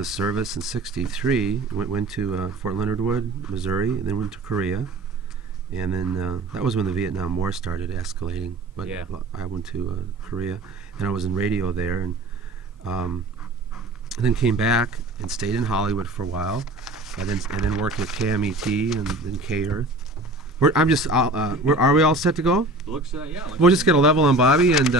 the service in '63. Went to Fort Leonard Wood, Missouri, and then went to Korea. And then that was when the Vietnam War started escalating. But yeah. I went to Korea, and I was in radio there, and then came back and stayed in Hollywood for a while, and then worked with KMET and then K-Earth. Are we all set to go? Looks yeah. We'll just get a level on Bobby and.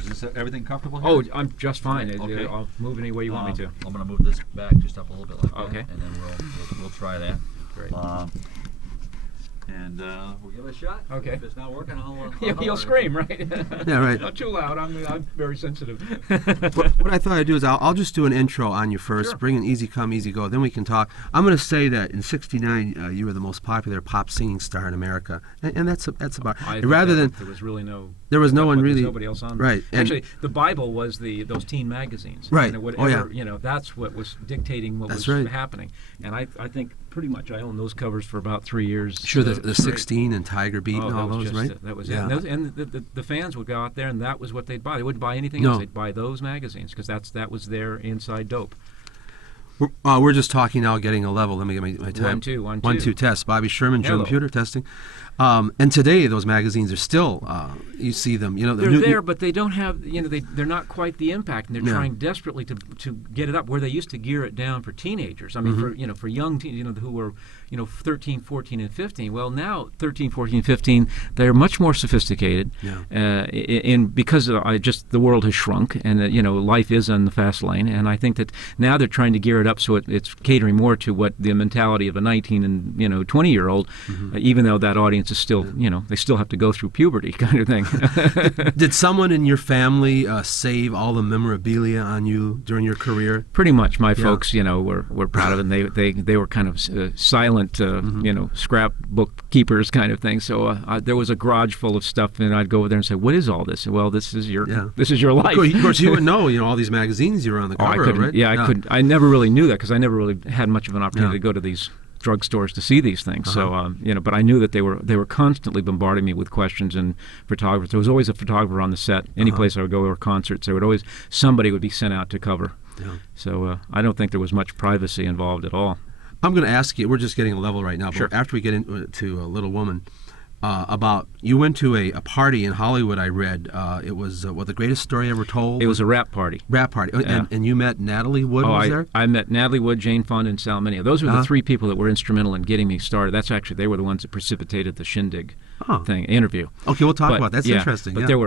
Is this everything comfortable here? Oh, I'm just fine. Okay. I'll move any way you want me to. I'm going to move this back just up a little bit like Okay. that, and then we'll try that. Great. And we'll give it a shot. Okay. If it's not working, I'll You'll scream, right? Yeah, right. Not too loud. I'm very sensitive. What I thought I'd do is I'll just do an intro on you first, Sure. bring an easy come, easy go, then we can talk. I'm going to say that in '69 you were the most popular pop singing star in America, and that's about. Rather than there was really no. There was no one really. Nobody else on. Right. Actually, the Bible was those teen magazines. Right. Whatever, that's what was dictating what was happening. And I think pretty much I owned those covers for about 3 years. Sure, the 16 and Tiger Beat and all those, right? That was yeah. it. And the fans would go out there, and that was what they'd buy. They wouldn't buy anything No. else. They'd buy those magazines because that was their inside dope. We're just talking now, getting a level. Let me get my time. 1 2 test. Bobby Sherman, Hello. Pewter testing. And today those magazines are still, you see them. They're there, but they don't have. They're not quite the impact, and they're No. trying desperately to get it up where they used to gear it down for teenagers. I mean, for young teens, who were 13, 14, and 15. Well, now 13, 14, 15, they're much more sophisticated. Yeah. Because the world has shrunk, and life is on the fast lane, and I think that now they're trying to gear it up so it's catering more to what the mentality of a 19 and 20-year-old, even though that audience is still they still have to go through puberty kind of thing. Did someone in your family save all the memorabilia on you during your career? Pretty much, my folks, were proud of it. And they were kind of silent, scrapbook keepers kind of thing. So there was a garage full of stuff, and I'd go over there and say, "What is all this?" Well, this is your life. Of course, you would know. All these magazines you were on the cover of, right? Yeah, I couldn't. I never really knew that because I never really had much of an opportunity to go to these drugstores to see these things. So but I knew that they were constantly bombarding me with questions, and photographers. There was always a photographer on the set. Any place I would go, or concerts, somebody would be sent out to cover. Yeah. So I don't think there was much privacy involved at all. I'm going to ask you. We're just getting a level right now. Sure. But after we get into a Little Woman, about you went to a party in Hollywood. I read it was the greatest story ever told. It was a rap party. Rap party, Yeah. and you met Natalie Wood. Was there? I met Natalie Wood, Jane Fonda, and Sal Mineo. Those were the three people that were instrumental in getting me started. They were the ones that precipitated the Shindig interview. Okay, we'll talk about that. That's interesting. But there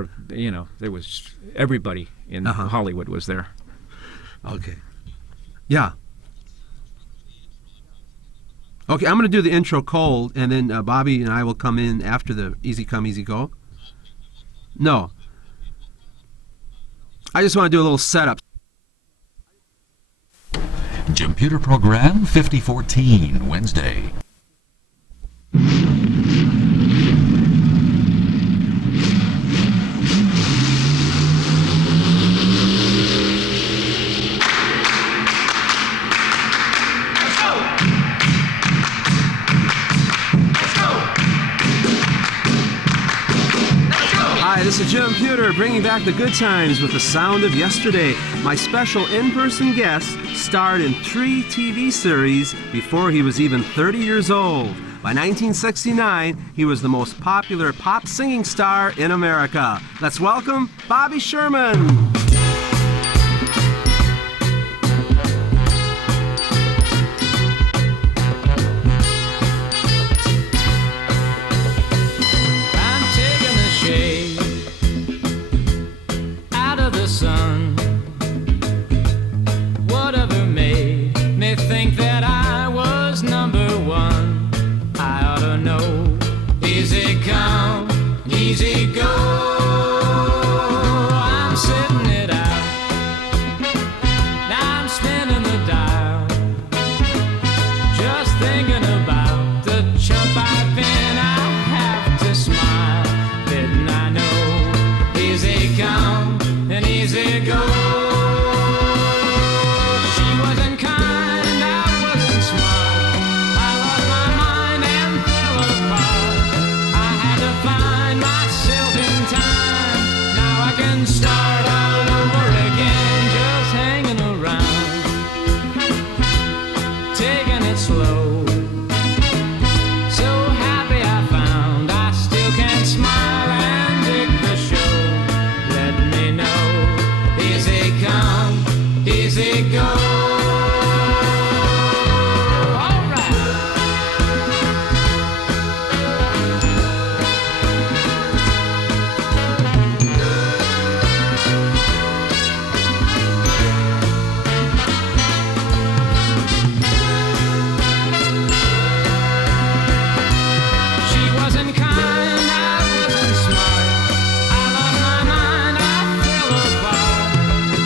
was everybody in Hollywood was there. Okay. Yeah. Okay, I'm going to do the intro cold, and then Bobby and I will come in after the easy come, easy go. No. I just want to do a little setup. Computer Program 5014, Wednesday. Hi, this is Jim Pewter bringing back the good times with the sound of yesterday. My special in-person guest starred in 3 TV series before he was even 30 years old. By 1969, he was the most popular pop singing star in America. Let's welcome Bobby Sherman. Sun, whatever made me think that I was number one, I ought to know. Easy come, easy go. I'm sitting easy go. All right. She wasn't kind, I wasn't smart. I lost my mind, I fell apart.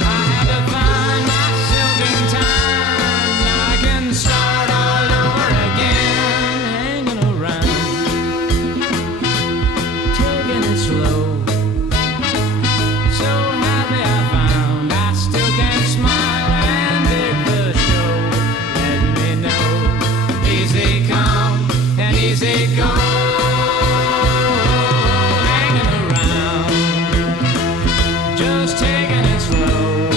I had to find myself in time. Now I can start all over again, hanging around, taking it slow. So happy I found I still can smile and dig the show. Let me know, easy come and easy go. Hanging around, just taking it slow.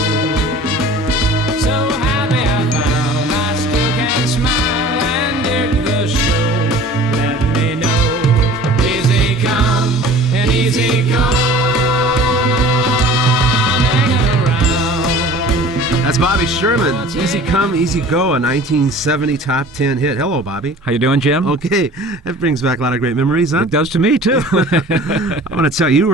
So happy I found I still can smile and dig the show. Let me know, easy come and easy go. Hanging around. That's Bobby Sherman. Easy Come, Easy Go, a 1970 top 10 hit. Hello, Bobby. How you doing, Jim? Okay, that brings back a lot of great memories, huh? It does to me too. I want to tell you,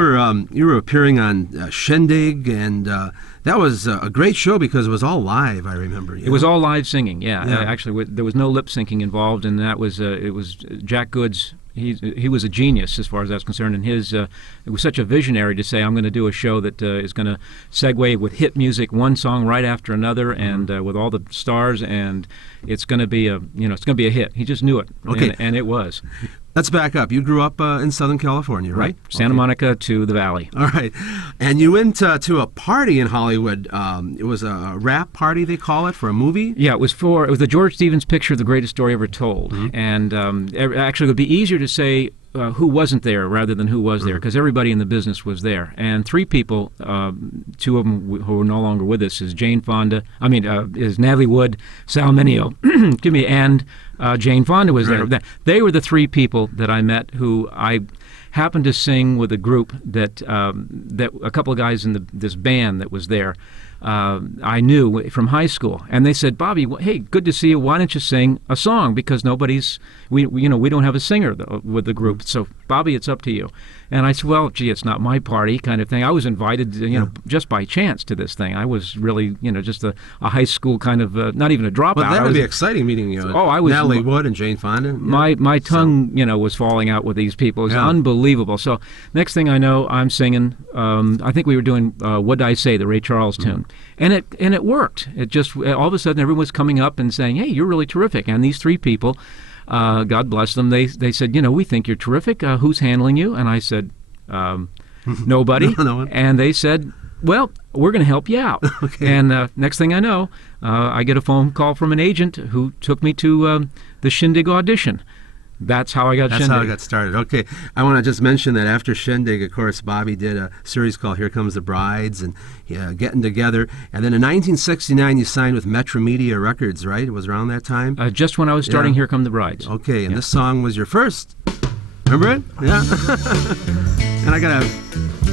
you were appearing on Shindig, and that was a great show because it was all live. I remember. It was all live singing. Yeah, Yeah. Actually, there was no lip syncing involved, and that was it was Jack Good's. He was a genius as far as that's concerned, and his it was such a visionary to say, I'm going to do a show that is going to segue with hit music, one song right after another, and with all the stars, and it's going to be it's going to be a hit. He just knew it, Okay. and it was. Let's back up. You grew up in Southern California, right? Santa Okay. Monica to the Valley. All right. And you went to a party in Hollywood. It was a rap party, they call it, for a movie? Yeah, it was the George Stevens picture, The Greatest Story Ever Told. And actually, it would be easier to say who wasn't there rather than who was there, because everybody in the business was there. And three people, two of them who are no longer with us, is is Natalie Wood, Sal Mineo, excuse me, and Jane Fonda was there. Right. They were the three people that I met who I happened to sing with a group that a couple of guys in this band that was there. I knew from high school, and they said, "Bobby, hey, good to see you. Why don't you sing a song? Because we don't have a singer with the group. So, Bobby, it's up to you." And I said, "Well, gee, it's not my party," kind of thing. I was invited, just by chance to this thing. I was really, just a high school kind of, not even a dropout. Well, that would be exciting meeting you. I was Natalie Wood and Jane Fonda. My tongue, was falling out with these people. It was unbelievable. So next thing I know, I'm singing. I think we were doing "What Did I Say," the Ray Charles tune, and it worked. It just all of a sudden everyone was coming up and saying, "Hey, you're really terrific." And these three people, God bless them, they said, "We think you're terrific. Who's handling you?" And I said, "Nobody." No one. And they said, "Well, we're going to help you out." Okay. And next thing I know, I get a phone call from an agent who took me to the Shindig audition. That's how I got That's Shindig. how I got started. Okay. I want to just mention that after Shindig, of course, Bobby did a series called Here Comes the Brides and Getting Together. And then in 1969, you signed with Metro Media Records, right? It was around that time? Just when I was starting Yeah. Here Come the Brides. Okay. And this song was your first. Remember it? Yeah. And I got a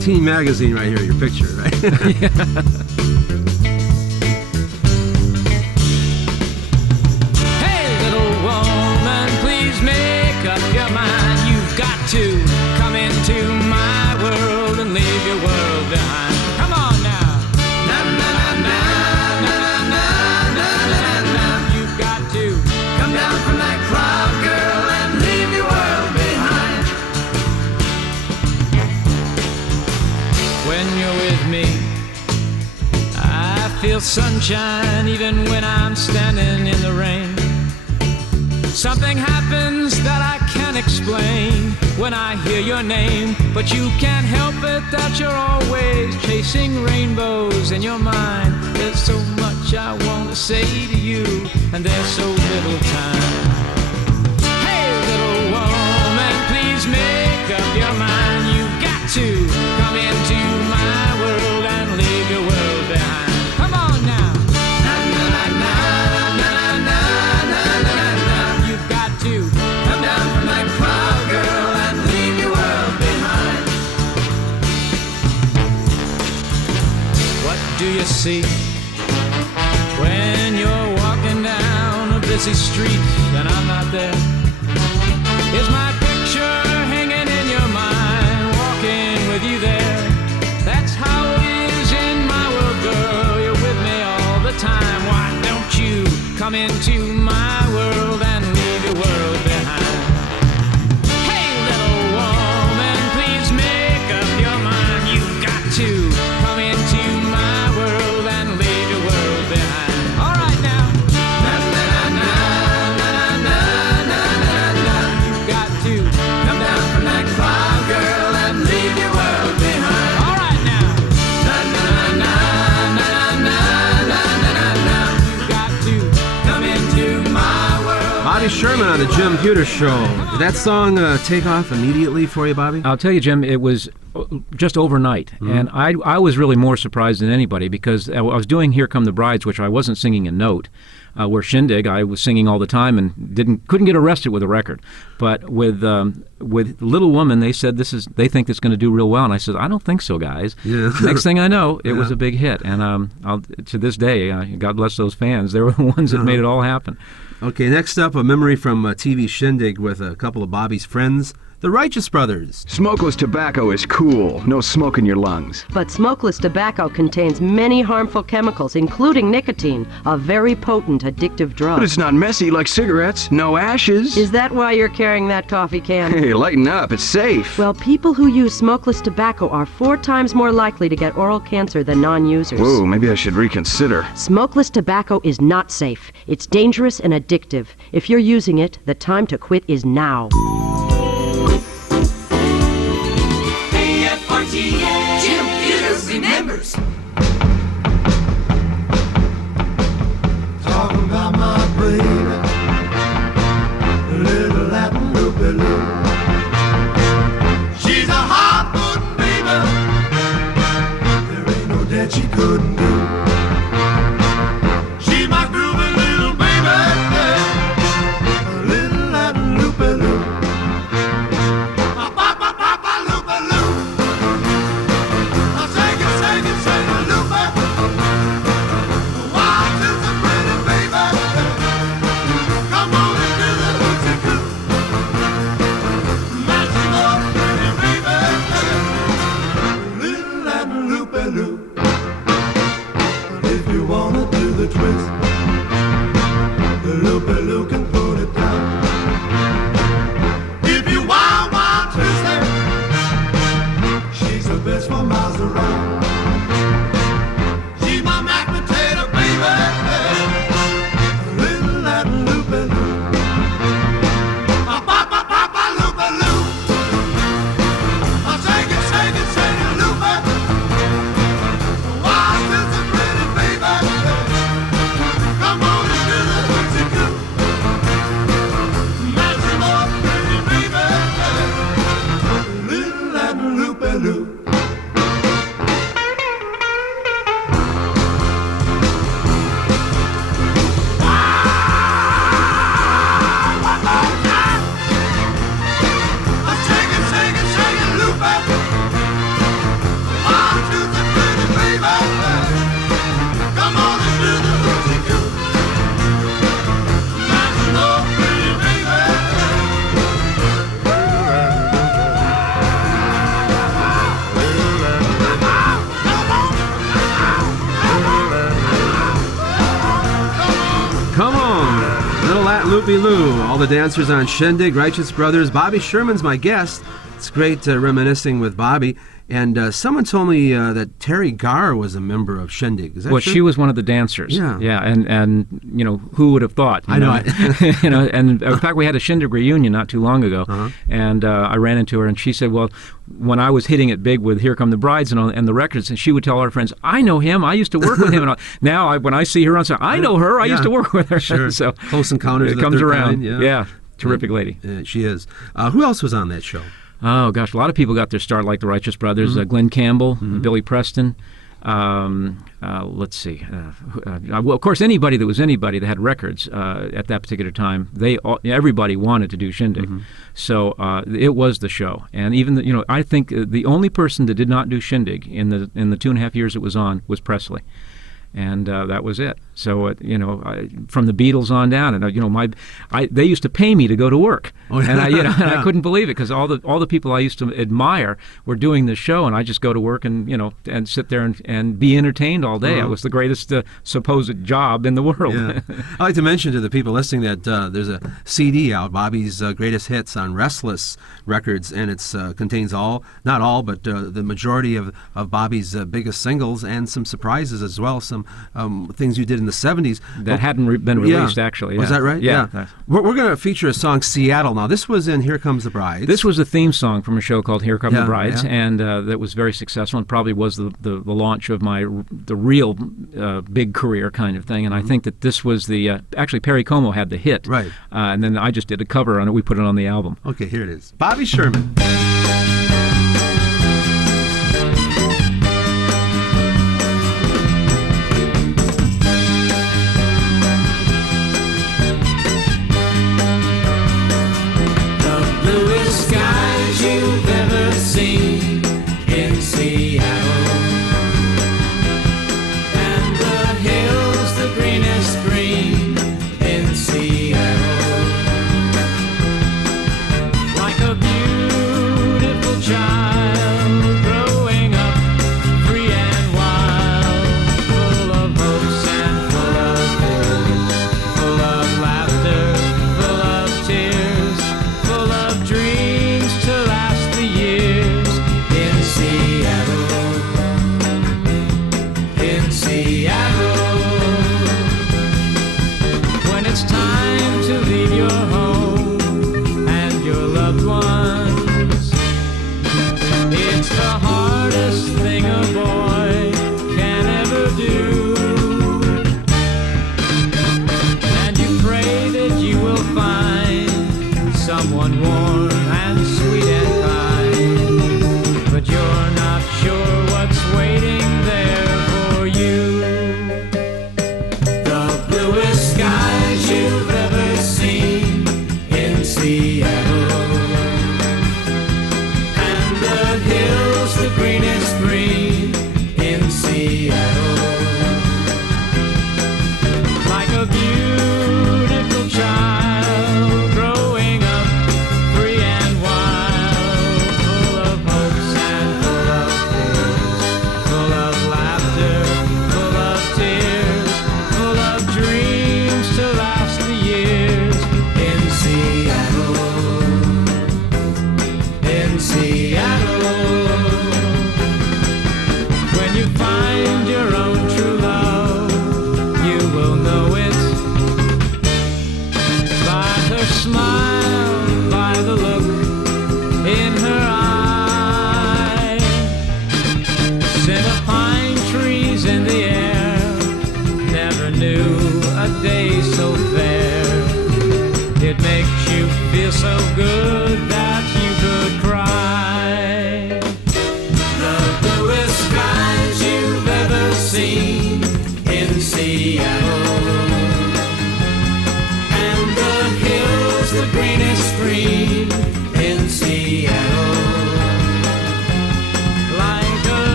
teen magazine right here, your picture, right? Hey, little woman, please make up your mind. You've got to come into my world and leave your world behind. Come on now. Na na na na na na na na na. You've got to come down from that cloud, girl, and leave your world behind. When you're with me, I feel sunshine even when I'm standing in the rain. Something happens that I can't explain when I hear your name, but you can't help it that you're always chasing rainbows in your mind. There's so much I want to say to you, and there's so little time. Hey, little woman, please make up your mind. You've got to come into my world and leave your world behind. Come on now. Na na na na na na na na na. You've got to come down from that cloud, girl, and leave your world behind. What do you see busy street and I'm not there? Is my picture hanging in your mind, walking with you there? That's how it is in my world, girl. You're with me all the time. Why don't you come into my world and leave your world behind? Hey, little woman, please make up your mind. You've got to come into my world and leave your world behind. All right now. Na na na na na na na na na. You've got to come down from that cloud, girl, and leave your world behind. All right now. Na na na na na na na na na. You've got to come into my world. Bobby Sherman on the Jim Pewter Show. Did that song take off immediately for you, Bobby? I'll tell you, Jim, it was just overnight. And I was really more surprised than anybody because I was doing Here Come the Brides, which I wasn't singing a note. Where Shindig, I was singing all the time and couldn't get arrested with a record. But with Little Woman, they said they think it's going to do real well, and I said, I don't think so, guys. Yeah. Next thing I know, it was a big hit, and to this day, God bless those fans. They were the ones that made it all happen. Okay, next up, a memory from TV Shindig with a couple of Bobby's friends, the Righteous Brothers. Smokeless tobacco is cool. No smoke in your lungs. But smokeless tobacco contains many harmful chemicals, including nicotine, a very potent addictive drug. But it's not messy like cigarettes. No ashes. Is that why you're carrying that coffee can? Hey, lighten up. It's safe. Well, people who use smokeless tobacco are 4 times more likely to get oral cancer than non-users. Whoa, maybe I should reconsider. Smokeless tobacco is not safe. It's dangerous and addictive. If you're using it, the time to quit is now. AFRTS, Jim Pewter remembers. Talking about my baby, little Latin loop-a-loop. She's a hot-button baby, there ain't no that she couldn't do. She's my groovy little baby, a little Latin loop-a-loop. Loopy-loo. All the dancers on Shindig, Righteous Brothers. Bobby Sherman's my guest. It's great reminiscing with Bobby. And someone told me that Terry Garr was a member of Shindig. Is that well, true? she was one of the dancers. Yeah. Yeah, and you know, who would have thought? I know. You know, and in fact, we had a Shindig reunion not too long ago, and I ran into her, and she said, well, when I was hitting it big with Here Come the Brides and the records, and she would tell our friends, I know him, I used to work with him. And now when I see her on, I know her, I used to work with her. Sure. So Close Encounters it of the comes Third around. Kind, Yeah, terrific lady. She is. Who else was on that show? Oh, gosh, a lot of people got their start like the Righteous Brothers. Glenn Campbell, Billy Preston. Let's see. Well, of course, anybody that had records at that particular time, everybody wanted to do Shindig. So it was the show. And even, I think the only person that did not do Shindig in the 2.5 years it was on was Presley. and that was it. So from the Beatles on down, and they used to pay me to go to work, and I couldn't believe it because all the people I used to admire were doing this show, and I just go to work and and sit there and be entertained all day. It was the greatest supposed job in the world. Yeah. I like to mention to the people listening that there's a CD out, Bobby's Greatest Hits on Restless Records, and it's contains not all, but the majority of Bobby's biggest singles and some surprises as well, some things you did in the 70s. That hadn't been released, actually. Yeah. Was that right? Yeah. We're going to feature a song, Seattle, now. This was in Here Comes the Bride. This was a theme song from a show called Here Come the Brides, and that was very successful and probably was the launch of the real big career kind of thing. And I think that this was actually Perry Como had the hit. Right. And then I just did a cover on it. We put it on the album. Okay, here it is. Bobby Sherman.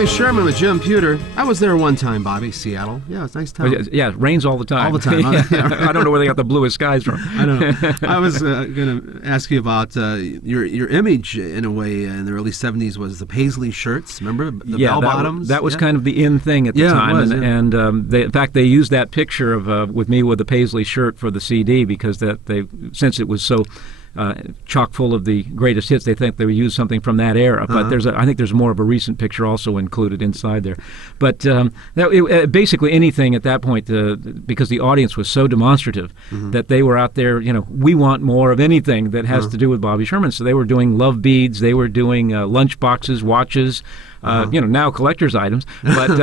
Bobby Sherman with Jim Pewter. I was there one time, Bobby, Seattle. Yeah, it's a nice town. Yeah, it rains all the time. All the time. I don't know where they got the bluest skies from. I don't know. I was going to ask you about your image, in a way, in the early 70s was the paisley shirts. Remember? The bell-bottoms? That was kind of the in thing at the time. It was, and in fact, they used that picture of with me with the paisley shirt for the CD because since it was so chock full of the greatest hits, they think they would use something from that era. But I think there's more of a recent picture also included inside there. But basically anything at that point, because the audience was so demonstrative that they were out there, we want more of anything that has to do with Bobby Sherman. So they were doing love beads, they were doing lunch boxes, watches, now collector's items. But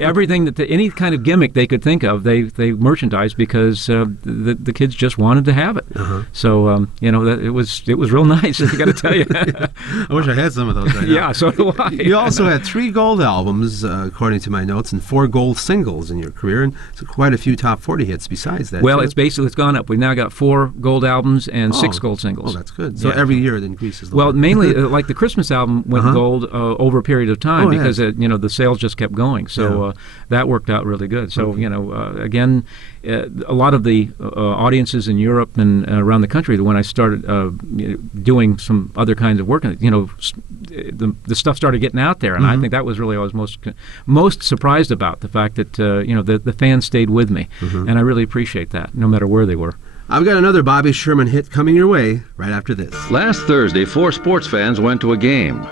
everything any kind of gimmick they could think of, they merchandised because the kids just wanted to have it. So it was real nice. I got to tell you. I wish I had some of those right now. Yeah, so do I. You also had 3 gold albums, according to my notes, and 4 gold singles in your career, and so quite a few top 40 hits besides that. Well, too. it's gone up. We've now got 4 gold albums and 6 gold singles. Oh, that's good. So every year it increases. Well, mainly like the Christmas album went gold over a period of time because the sales just kept going. So that worked out really good. So again, a lot of the audiences in Europe and around the country, when I started doing some other kinds of work, the stuff started getting out there, and I think that was really I was most surprised about, the fact that the fans stayed with me, and I really appreciate that, no matter where they were. I've got another Bobby Sherman hit coming your way right after this. Last Thursday, 4 sports fans went to a game.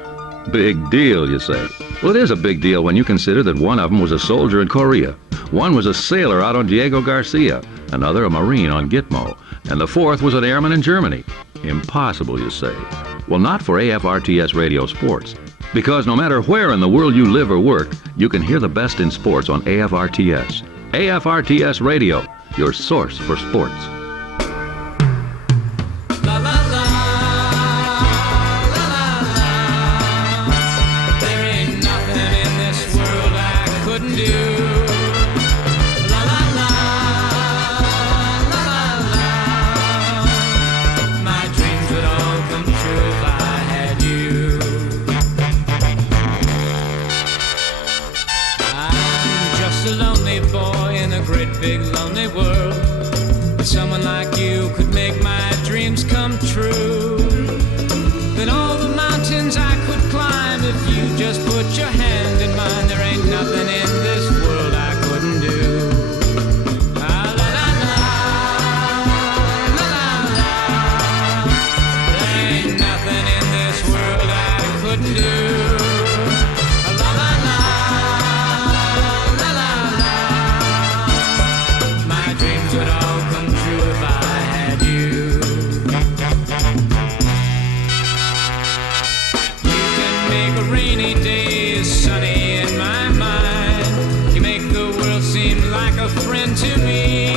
Big deal, you say? Well, it is a big deal when you consider that one of them was a soldier in Korea, one was a sailor out on Diego Garcia, another a Marine on Gitmo, and the fourth was an airman in Germany. Impossible, you say? Well, not for AFRTS Radio Sports. Because no matter where in the world you live or work, you can hear the best in sports on AFRTS. AFRTS Radio, your source for sports. Big lonely world, but someone like you could make my dreams come true. Then all the mountains I could climb if you just put your hand in mine. There ain't nothing in this world I couldn't do. Ah, la, la, la, la, la, la. There ain't nothing in this world I couldn't do. Friend to me.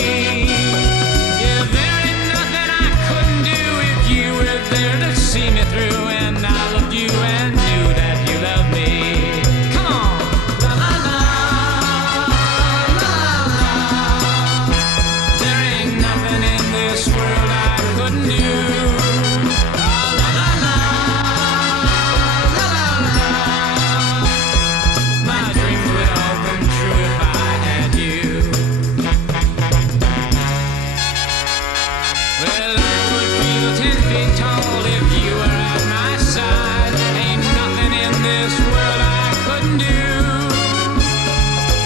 Yeah, there ain't nothing I couldn't do if you were there to see me through, and I loved you and knew that you loved me. Come on. La la la, la la la. There ain't nothing in this world I couldn't do. La la la la, la la la. My dreams would all come true if I had you. Well, I would feel 10 feet tall if you were at my side. Ain't nothing in this world I couldn't do.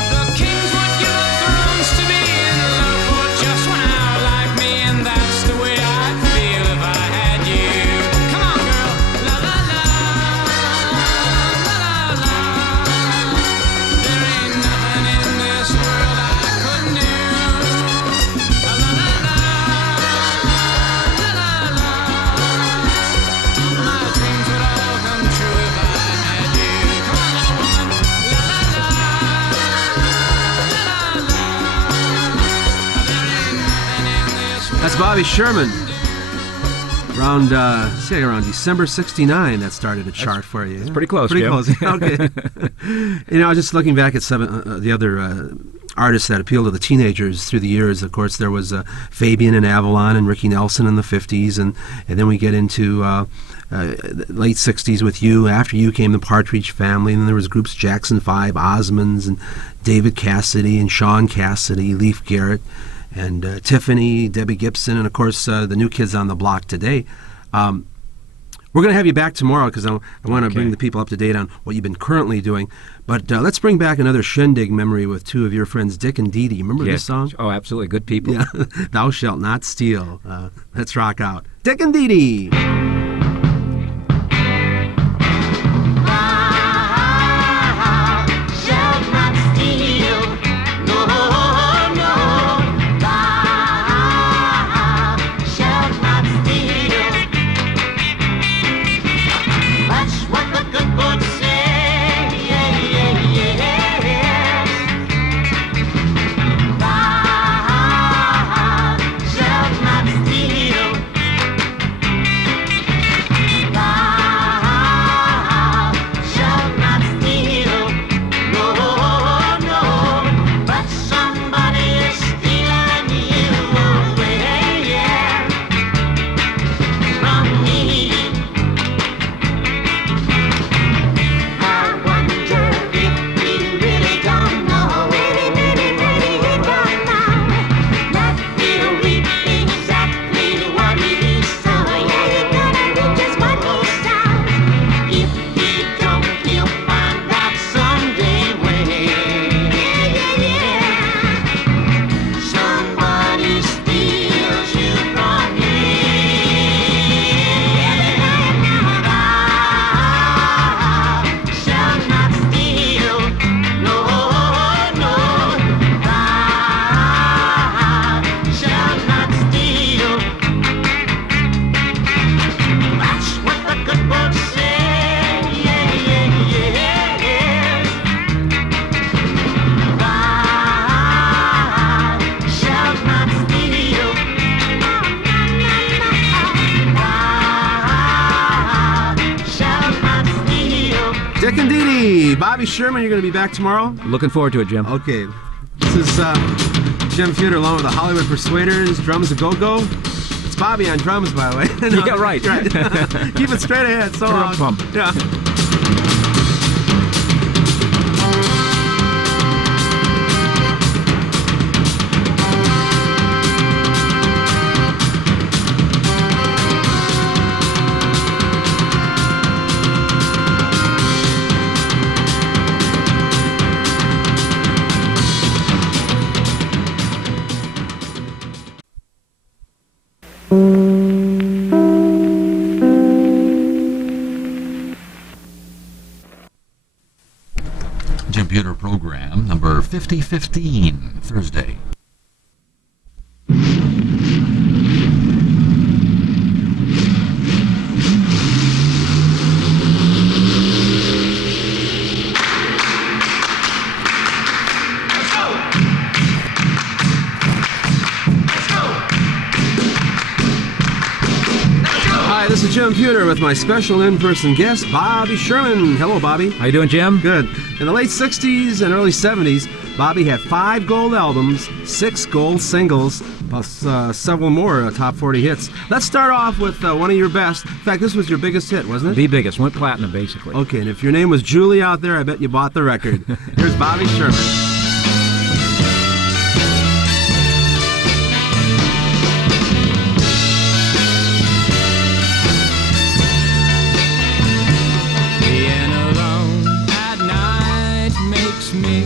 The kings would give up thrones to be in love for just 1 hour like me, and that's the way I'd feel if I had you. Come on, girl. La la la, la la la. There ain't nothing in this world I couldn't do. La la la la. That's Bobby Sherman. Around December '69, that started a chart for you. It's pretty close. Pretty Jim. close. Okay. Just looking back at the other artists that appealed to the teenagers through the years. Of course, there was Fabian and Avalon and Ricky Nelson in the '50s, and then we get into late '60s with you. After you came the Partridge Family, and then there was groups Jackson 5, Osmonds, and David Cassidy and Sean Cassidy, Leif Garrett, and Tiffany, Debbie Gibson, and of course the new kids on the block today. We're going to have you back tomorrow because I want to bring the people up to date on what you've been currently doing. But let's bring back another shindig memory with 2 of your friends, Dick and Dee Dee. Remember this song? Oh, absolutely. Good people. Yeah. Thou shalt not steal. Let's rock out. Dick and Dee Dee. That's what the good book says. Bobby Sherman, you're going to be back tomorrow? Looking forward to it, Jim. Okay. This is Jim Pewter along with the Hollywood Persuaders, Drums a Go-Go. It's Bobby on drums, by the way. No, Yeah, right. Keep it straight ahead. So long. Yeah. Computer program number 5015, Thursday. Hi, this is Jim Pewter with my special in-person guest, Bobby Sherman. Hello, Bobby. How you doing, Jim? Good. In the late 60s and early 70s, Bobby had 5 gold albums, 6 gold singles, plus several more top 40 hits. Let's start off with one of your best. In fact, this was your biggest hit, wasn't it? The biggest. Went platinum, basically. Okay, and if your name was Julie out there, I bet you bought the record. Here's Bobby Sherman.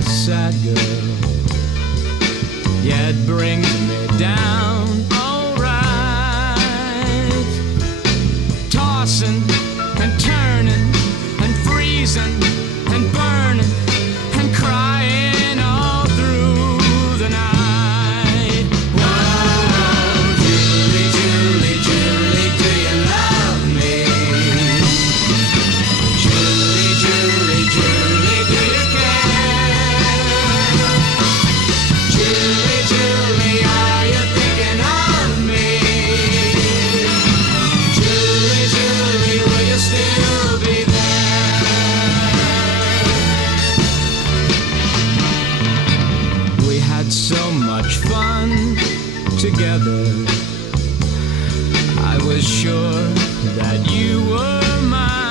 Sad girl, yet brings me down alright. Tossing and turning and freezing and burning and crying all through the night. Whoa, Julie, Julie, Julie, do you love me? Julie, Julie, Julie, do you care? Julie, Julie, are you thinking of me? Julie, Julie, will you still be there? We had so much fun together. I was sure that you were mine.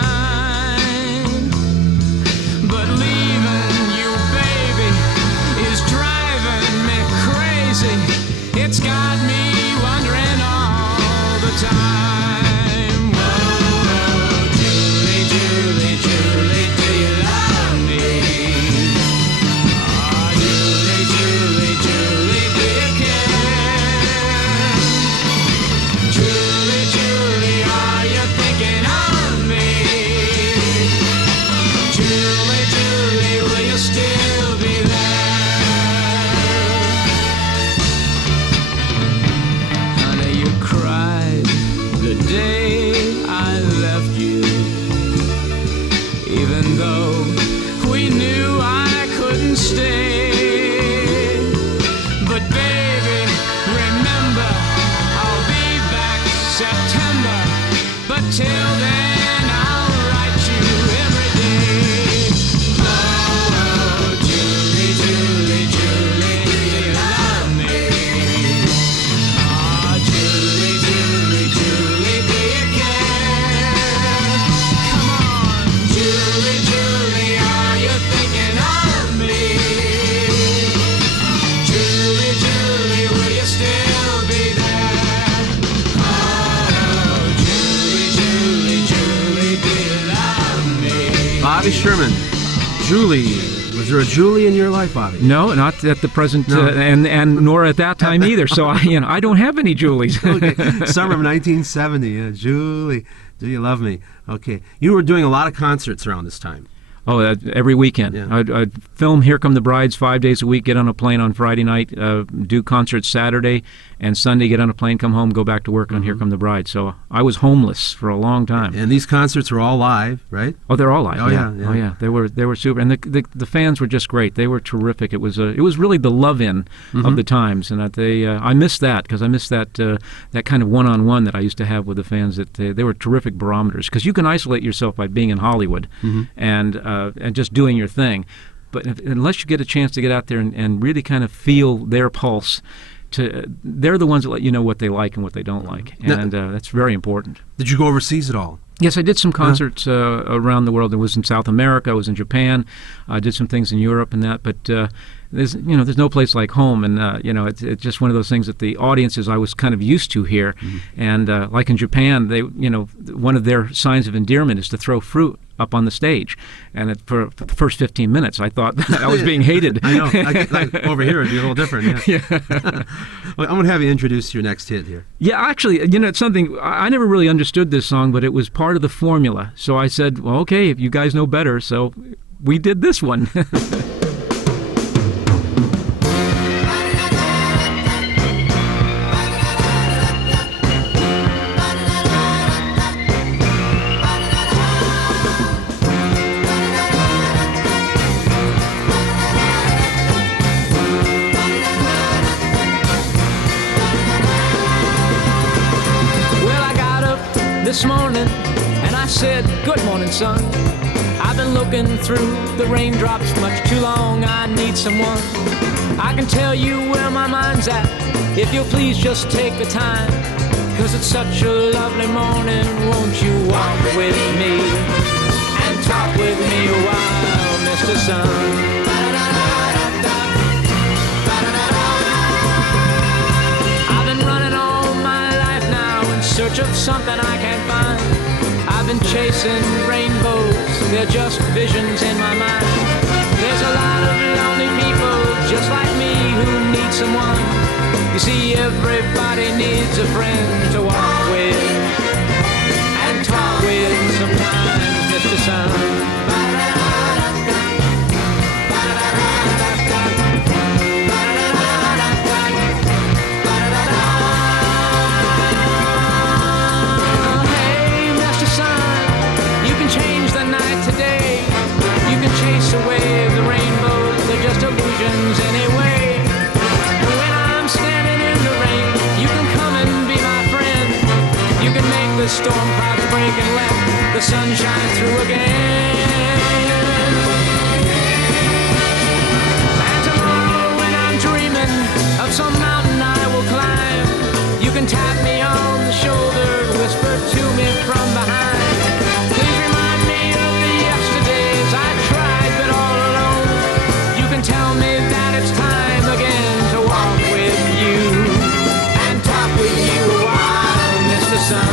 But leaving you, baby, is driving me crazy. It's got me wondering all the time. Whoa, Julie, Julie, Julie, do you love me? Oh, Julie, Julie, Julie, do you care? Julie, Julie, are you thinking of me? Julie, Julie, will you still be there? Honey, you cried the day I left you, even though we knew I couldn't stay. But baby, remember, I'll be back September. But till then, I'll write you every day. Oh, Julie, Julie, Julie, do you love me? Oh, Julie, Julie, Julie, do you care? Come on, Julie, Julie, are you thinking of me? Julie, Julie, will you still be there? Oh, Julie, Julie, Julie, do you love me? Bobby Sherman. Julie. Was there a Julie in your life, Bobby? No, not at the present, No. and nor at that time either. So I don't have any Julies. Okay. Summer of 1970. Julie, do you love me? Okay. You were doing a lot of concerts around this time. Oh, every weekend. Yeah. I'd film Here Come the Brides 5 days a week, get on a plane on Friday night, do concerts Saturday, and Sunday get on a plane, come home, go back to work on Here Come the Brides. So I was homeless for a long time. And these concerts were all live, right? Oh, they're all live. Oh, yeah. Oh, yeah. They were super, and the fans were just great. They were terrific. It was really the love-in of the times, and that I missed that because I missed that kind of one-on-one that I used to have with the fans. That they were terrific barometers because you can isolate yourself by being in Hollywood, and and just doing your thing. But unless you get a chance to get out there and really kind of feel their pulse, they're the ones that let you know what they like and what they don't like, and that's very important. Did you go overseas at all? Yes, I did some concerts around the world. I was in South America, I was in Japan, I did some things in Europe and that, but there's no place like home, and it's just one of those things that the audiences I was kind of used to here, and like in Japan, they one of their signs of endearment is to throw fruit up on the stage, and for the first 15 minutes I thought I was being hated. I know. Like over here it'd be a little different. Yeah. Well, I'm going to have you introduce your next hit here. Yeah, actually, it's something I never really understood this song, but it was part of the formula. So I said, well, okay, if you guys know better, so we did this one. This morning, and I said, good morning, son. I've been looking through the raindrops much too long. I need someone. I can tell you where my mind's at, if you'll please just take the time. 'Cause it's such a lovely morning, won't you walk with me and talk with me a while, Mr. Sun? I've been running all my life now in search of something I can't find. I've been chasing rainbows, they're just visions in my mind. There's a lot of lonely people just like me who need someone. You see, everybody needs a friend to walk with and talk with sometimes, Mr. Sun. Chase away the rainbows, they're just illusions anyway. And when I'm standing in the rain, you can come and be my friend. You can make the storm clouds break and let the sun shine through again. And tomorrow when I'm dreaming of some mountain I will climb, you can tap me on the shoulder, whisper to me from behind. Please remind me of the yesterdays I tried. Tell me that it's time again to walk with you and talk with you a while, Mr. Sun.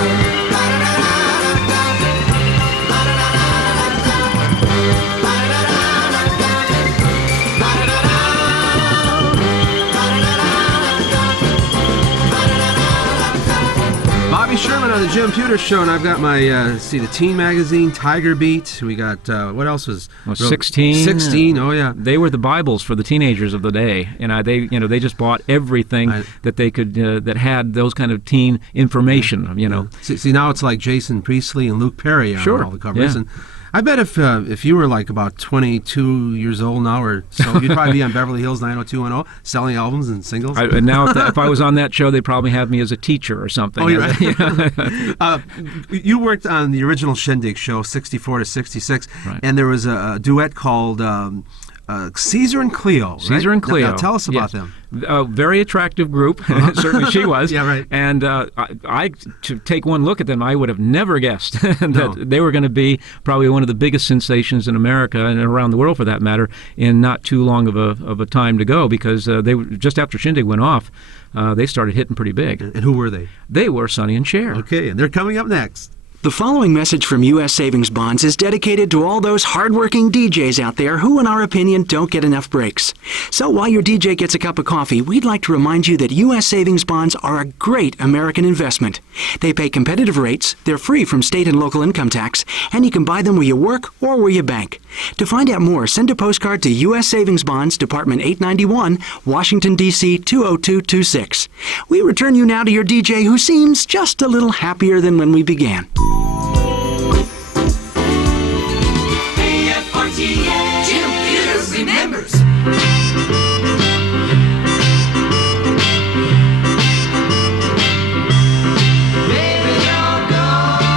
Bobby Sherman on the Jim Pewter Show, and I've got my the teen magazine, Tiger Beat. We got what else was 16. 16. Oh yeah, they were the Bibles for the teenagers of the day, and they just bought everything that they could that had those kind of teen information. See, now it's like Jason Priestley and Luke Perry on all the covers. Yeah. And I bet if you were like about 22 years old now or so, you'd probably be on Beverly Hills 90210 selling albums and singles. Now, if I was on that show, they'd probably have me as a teacher or something. Oh, you're right. You worked on the original Shindig show, 64 to 66, right. And there was a duet called Caesar and Cleo. Caesar right? and Cleo. Now tell us about them. A very attractive group. Certainly she was. Yeah, right. And I to take one look at them, I would have never guessed that they were going to be probably one of the biggest sensations in America and around the world, for that matter, in not too long of a time to go, because they were, just after Shindig went off, they started hitting pretty big. And who were they? They were Sonny and Cher. Okay, and they're coming up next. The following message from U.S. Savings Bonds is dedicated to all those hardworking DJs out there who, in our opinion, don't get enough breaks. So while your DJ gets a cup of coffee, we'd like to remind you that U.S. Savings Bonds are a great American investment. They pay competitive rates, they're free from state and local income tax, and you can buy them where you work or where you bank. To find out more, send a postcard to U.S. Savings Bonds, Department 891, Washington, D.C. 20226. We return you now to your DJ, who seems just a little happier than when we began. AFRTS, Jim Pewter remembers. Baby, you're gone.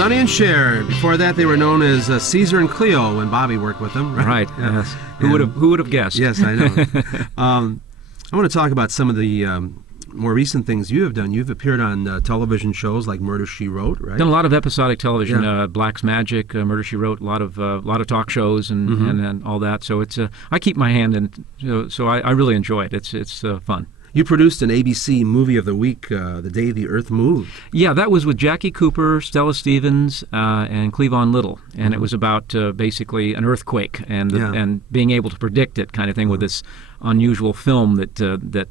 Sonny and Cher. Before that, they were known as Caesar and Cleo when Bobby worked with them. Right. Yeah. Yes. Who would have guessed? Yes, I know. I want to talk about some of the more recent things you have done. You've appeared on television shows like Murder, She Wrote, right? Done a lot of episodic television, Yeah. Black's Magic, Murder She Wrote, a lot of talk shows and all that. So it's I keep my hand in, so I really enjoy it. It's fun. You produced an ABC Movie of the Week, The Day the Earth Moved. Yeah, that was with Jackie Cooper, Stella Stevens, and Cleavon Little, and it was about basically an earthquake and being able to predict it, kind of thing, with this unusual film that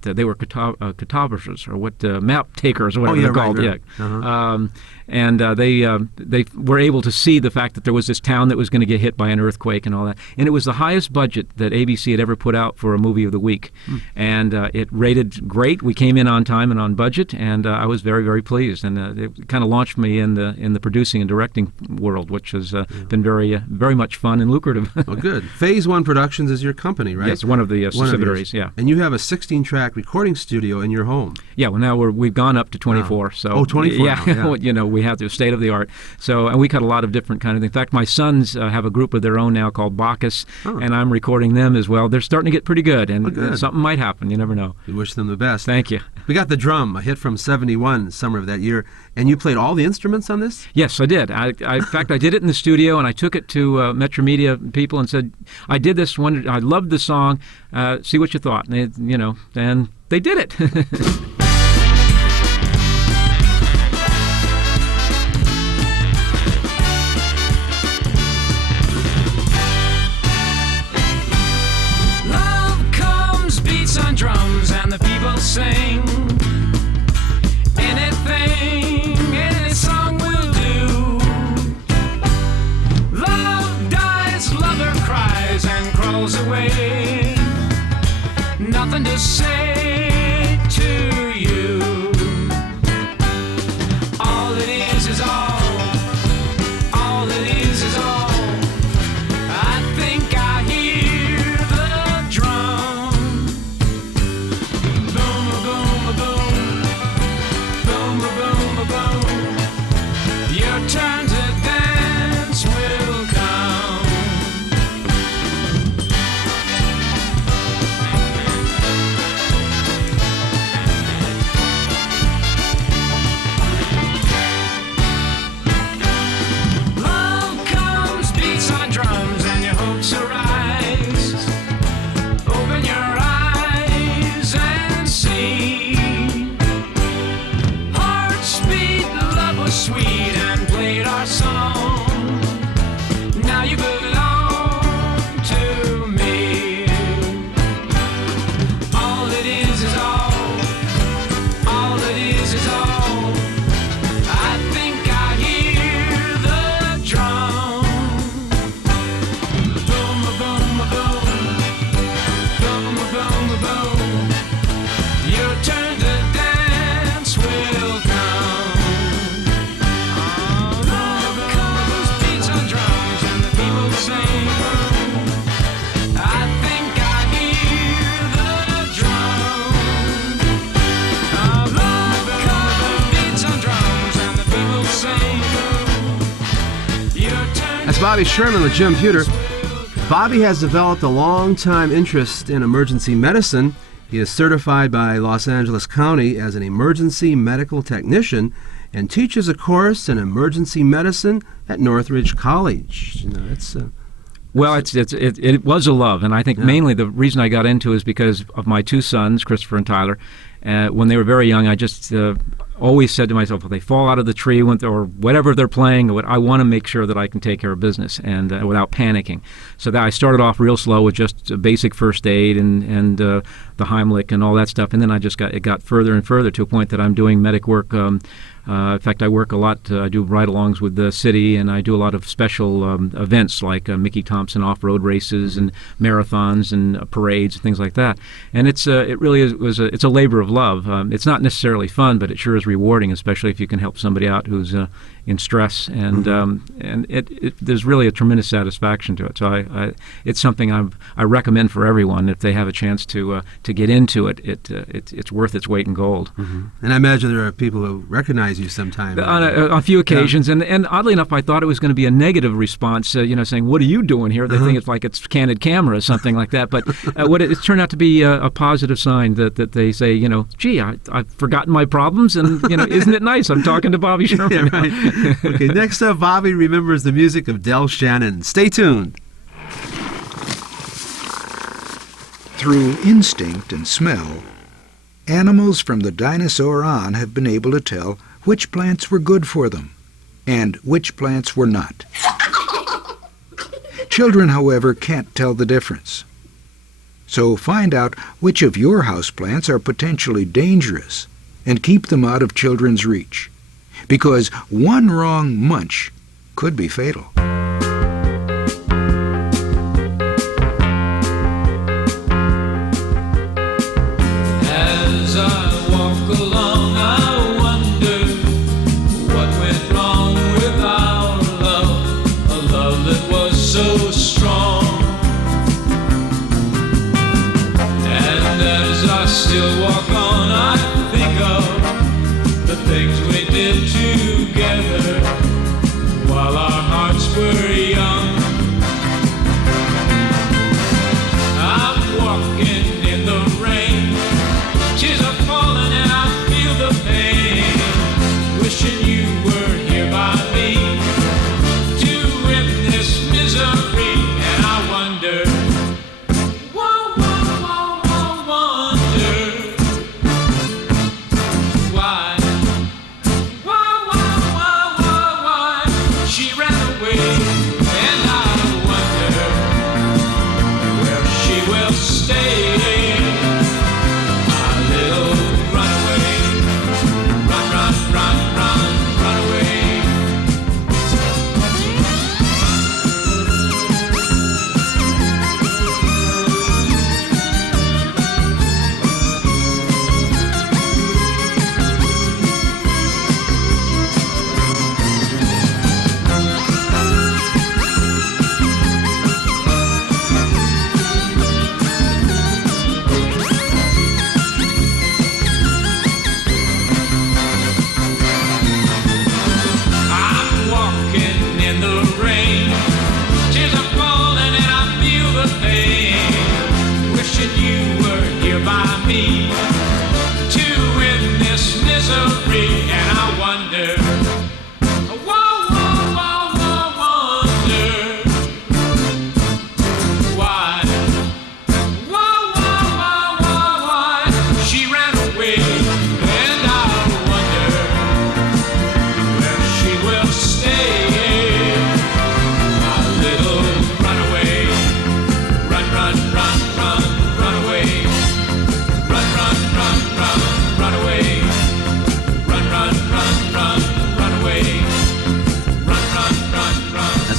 they were cartographers or what map takers or whatever they're called. Right. Yeah. And they were able to see the fact that there was this town that was going to get hit by an earthquake and all that. And it was the highest budget that ABC had ever put out for a movie of the week. And it rated great. We came in on time and on budget, and I was very, very pleased. And it kind of launched me in the producing and directing world, which has been very much fun and lucrative. Well, good. Phase One Productions is your company, right? Yes, one of the subsidiaries. Yeah. And you have a 16-track recording studio in your home. Yeah. Well, now we've gone up to 24. So 24. Yeah. Now, you know, we have the state of the art. So, and we cut a lot of different kind of things. In fact, my sons have a group of their own now called Bacchus, and I'm recording them as well. They're starting to get pretty good, and something might happen. You never know. We wish them the best. Thank you. We got the drum, a hit from '71, summer of that year, and you played all the instruments on this? Yes, I did. In fact, I did it in the studio, and I took it to Metro Media people and said, I did this one. I loved the song. See what you thought. And and they did it. On drums and the people sing. Anything any song will do. Love dies, lover cries and crawls away. Nothing to say to you. All it is all. All it is all. I think I hear the drum. Your turn to dance will come. Love comes, beats on drums, and your hopes arise. Open your eyes and see. Hearts beat, love was sweet and played our song. Now you belong to me. All it is all. All it is all. I think I hear the drum. Boom, boom, boom. Boom, boom, boom. Your turn to dance will come. Love comes, beats on drums, and the people sing. I think I hear the drum. Love comes, beats on drums, and the people sing. Your turn. That's Bobby Sherman with Jim Pewter. Bobby has developed a long-time interest in emergency medicine. He is certified by Los Angeles County as an emergency medical technician and teaches a course in emergency medicine at Northridge College. Well, it was a love, and I think mainly the reason I got into it is because of my two sons, Christopher and Tyler. When they were very young, I just always said to myself, if they fall out of the tree or whatever they're playing, I want to make sure that I can take care of business and without panicking. So that I started off real slow with just basic first aid and the Heimlich and all that stuff, and then it got further and further to a point that I'm doing medic work. In fact, I work a lot. I do ride-alongs with the city, and I do a lot of special events like Mickey Thompson off-road races and marathons and parades and things like that. And it really it's a labor of love. It's not necessarily fun, but it sure is rewarding, especially if you can help somebody out who's in stress. And there's really a tremendous satisfaction to it. So it's something I recommend for everyone if they have a chance to get into it. It's worth its weight in gold. And I imagine there are people who recognize patronize you sometime. On a few occasions, and oddly enough, I thought it was going to be a negative response, saying, "What are you doing here?" They think it's like it's candid camera or something like that. But it's turned out to be a positive sign that they say, "Gee, I've forgotten my problems, and isn't it nice? I'm talking to Bobby Sherman." Yeah, right. Okay, next up, Bobby remembers the music of Del Shannon. Stay tuned. Through instinct and smell, animals from the dinosaur on have been able to tell which plants were good for them and which plants were not. Children, however, can't tell the difference. So find out which of your houseplants are potentially dangerous and keep them out of children's reach, because one wrong munch could be fatal. As I walk along, I wonder what went wrong with our love, a love that was so strong. And as I still walk on, I think of the things we did together while our hearts were young. I'm walking in the rain, tears are falling and I feel the pain, wishing you were here by me to end this misery. And I wonder, wonder why she ran away. And I wonder where she will stay.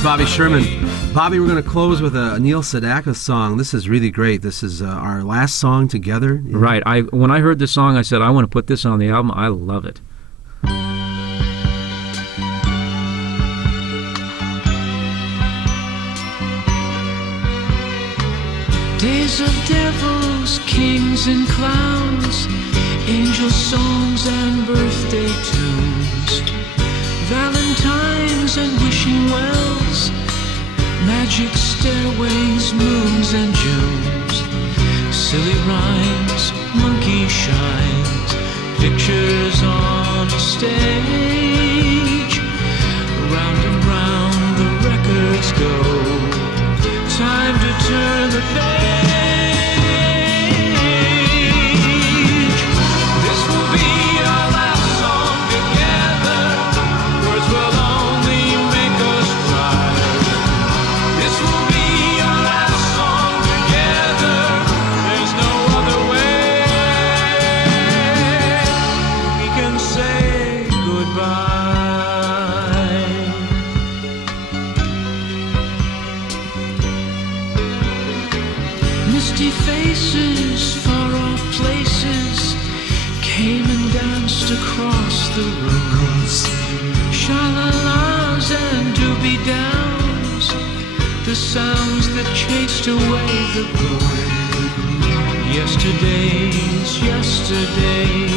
Bobby Sherman. Bobby, we're going to close with a Neil Sedaka song. This is really great. This is our last song together. Right. When I heard this song, I said, I want to put this on the album. I love it. Days of devils, kings and clowns, angel songs and birthday tunes, valentines and wishing wells, magic stairways, moons and Junes, silly rhymes, monkey shines, pictures on a stage. Round and round the records go, time to turn the page. This will be our last song together. Words will only make us cry. This will be our last song together. There's no other way we can say goodbye. Misty faces, far off places, came and danced across the room. Sha-la-las and doobie-downs, the sounds that chased away the gloom. Yesterday's yesterday,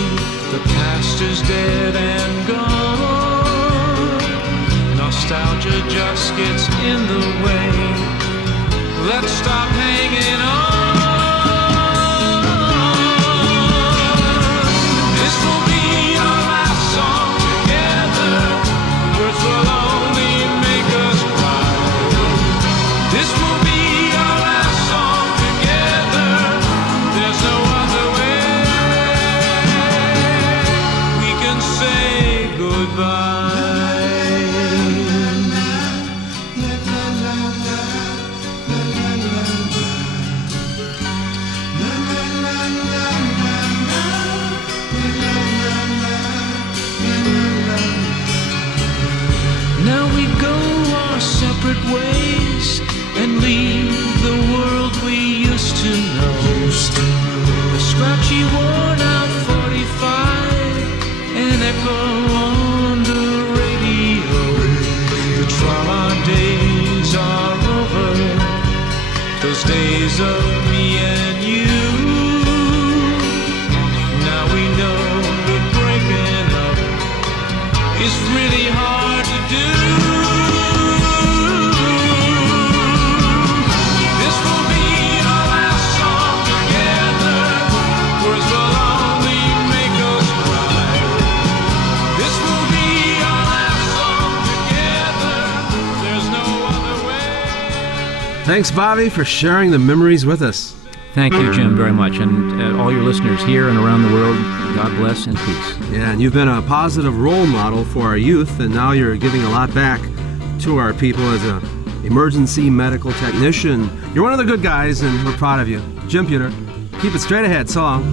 The past is dead and gone. Nostalgia just gets in the way. Let's stop hanging on. This will be our last song together. Words will only make us cry. This will be our last song together. There's no other way we can say goodbye. Now we go our separate ways and leave the world we used to know. A scratchy worn out 45, an echo on the radio. The trauma days are over, those days of me and you. Now we know that breaking up is really hard to do. This will be our last song together. Words will only make us cry. This will be our last song together. There's no other way. Thanks, Bobby, for sharing the memories with us. Thank you, Jim, very much. And all your listeners here and around the world, God bless and peace. Yeah, and you've been a positive role model for our youth, and now you're giving a lot back to our people as an emergency medical technician. You're one of the good guys, and we're proud of you. Jim Pewter, keep it straight ahead. So long.